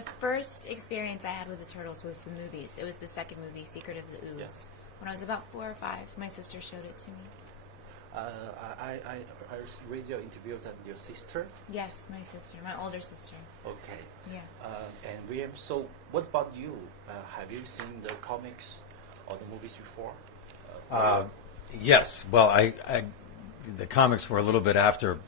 The first experience I had with the turtles was the movies. It was the second movie, Secret of the Ooze. Yes. When I was about 4 or 5, my sister showed it to me. I read your interview that your sister. Yes, my sister, my older sister. Okay. Yeah. And William, so what about you? Have you seen the comics or the movies before? Yes. Well, the comics were a little bit after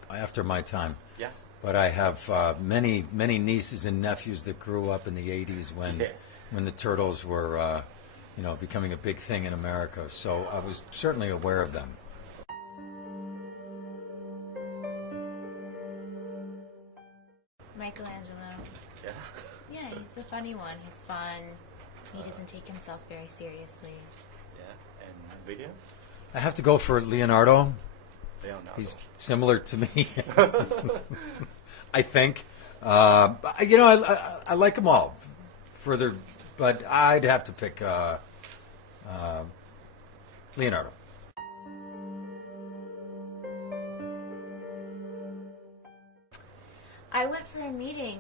my time. Yeah. But I have many nieces and nephews that grew up in the '80s when the Turtles were, becoming a big thing in America. So I was certainly aware of them. Michelangelo. Yeah. Yeah, he's the funny one. He's fun. He doesn't take himself very seriously. Yeah. And William? I have to go for Leonardo. Leonardo. He's similar to me, I think. I like them all. Further, but I'd have to pick Leonardo. I went for a meeting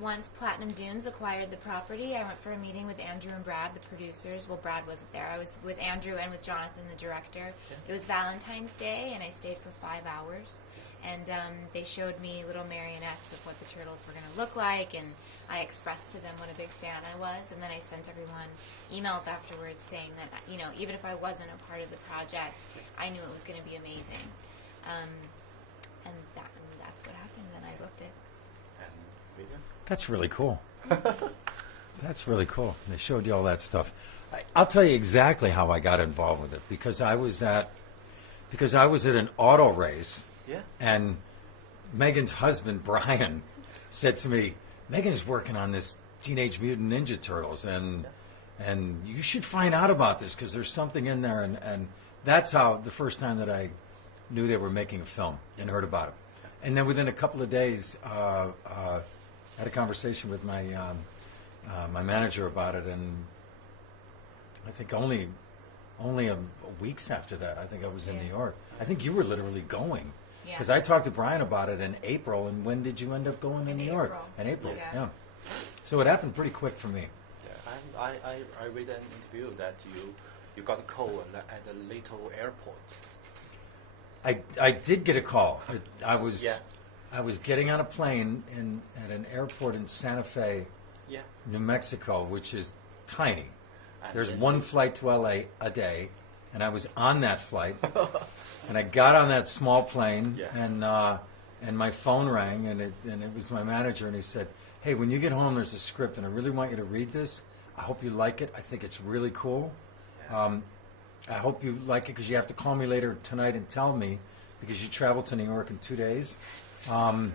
once Platinum Dunes acquired the property, I went for a meeting with Andrew and Brad, the producers. Well, Brad wasn't there. I was with Andrew and with Jonathan, the director. It was Valentine's Day, and I stayed for 5 hours. And they showed me little marionettes of what the Turtles were going to look like, and I expressed to them what a big fan I was. And then I sent everyone emails afterwards saying that, even if I wasn't a part of the project, I knew it was going to be amazing. And that's what happened. Then I booked it. And William? That's really cool. That's really cool. They showed you all that stuff. I'll tell you exactly how I got involved with it because I was at an auto race. Yeah. And Megan's husband Brian said to me, "Megan's working on this Teenage Mutant Ninja Turtles, and you should find out about this because there's something in there." And that's how the first time that I knew they were making a film and heard about it. And then within a couple of days, I had a conversation with my manager about it, and I think only a weeks after that, I think I was in New York. I think you were literally going. Because I talked to Brian about it in April, and when did you end up going to New York? In April, yeah. So it happened pretty quick for me. Yeah, I read an interview that you got a call at a little airport. I did get a call. I was getting on a plane at an airport in Santa Fe, New Mexico, which is tiny. And there's one flight to LA a day, and I was on that flight. And I got on that small plane, and my phone rang, and it was my manager, and he said, "Hey, when you get home, there's a script, and I really want you to read this. I hope you like it. I think it's really cool. I hope you like it because you have to call me later tonight and tell me because you travel to New York in 2 days." And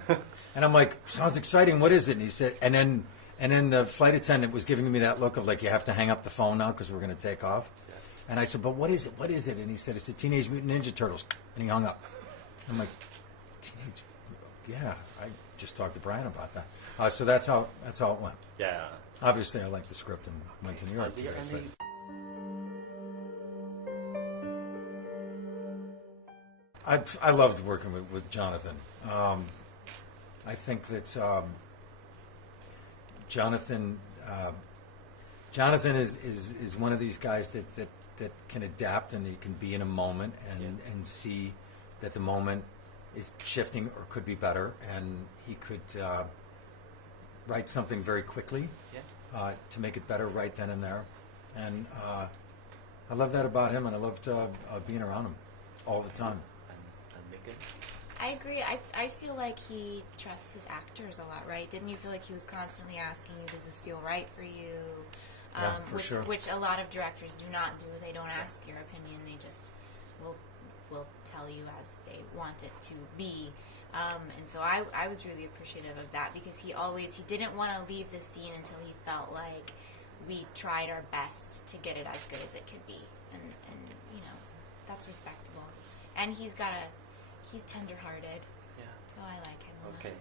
I'm like, "Sounds exciting. What is it?" And he said, and then the flight attendant was giving me that look of like, "You have to hang up the phone now because we're going to take off." And I said, "But what is it? What is it?" And he said, "It's the Teenage Mutant Ninja Turtles." And he hung up. I'm like, I just talked to Brian about that. So that's how it went. Yeah. Obviously, I liked the script and went to New York. I loved working with Jonathan. I think that Jonathan is one of these guys that can adapt, and he can be in a moment and see that the moment is shifting or could be better, and he could write something very quickly to make it better right then and there. And I love that about him, and I loved being around him all the time. And Megan? I agree. I feel like he trusts his actors a lot, right? Didn't you feel like he was constantly asking you, "Does this feel right for you?" Sure. Which a lot of directors do not do. They don't ask your opinion. They just will tell you as they want it to be. And so I was really appreciative of that because he didn't want to leave the scene until he felt like we tried our best to get it as good as it could be. And that's respectable. And he's tender-hearted. Yeah. So I like him a lot. Okay.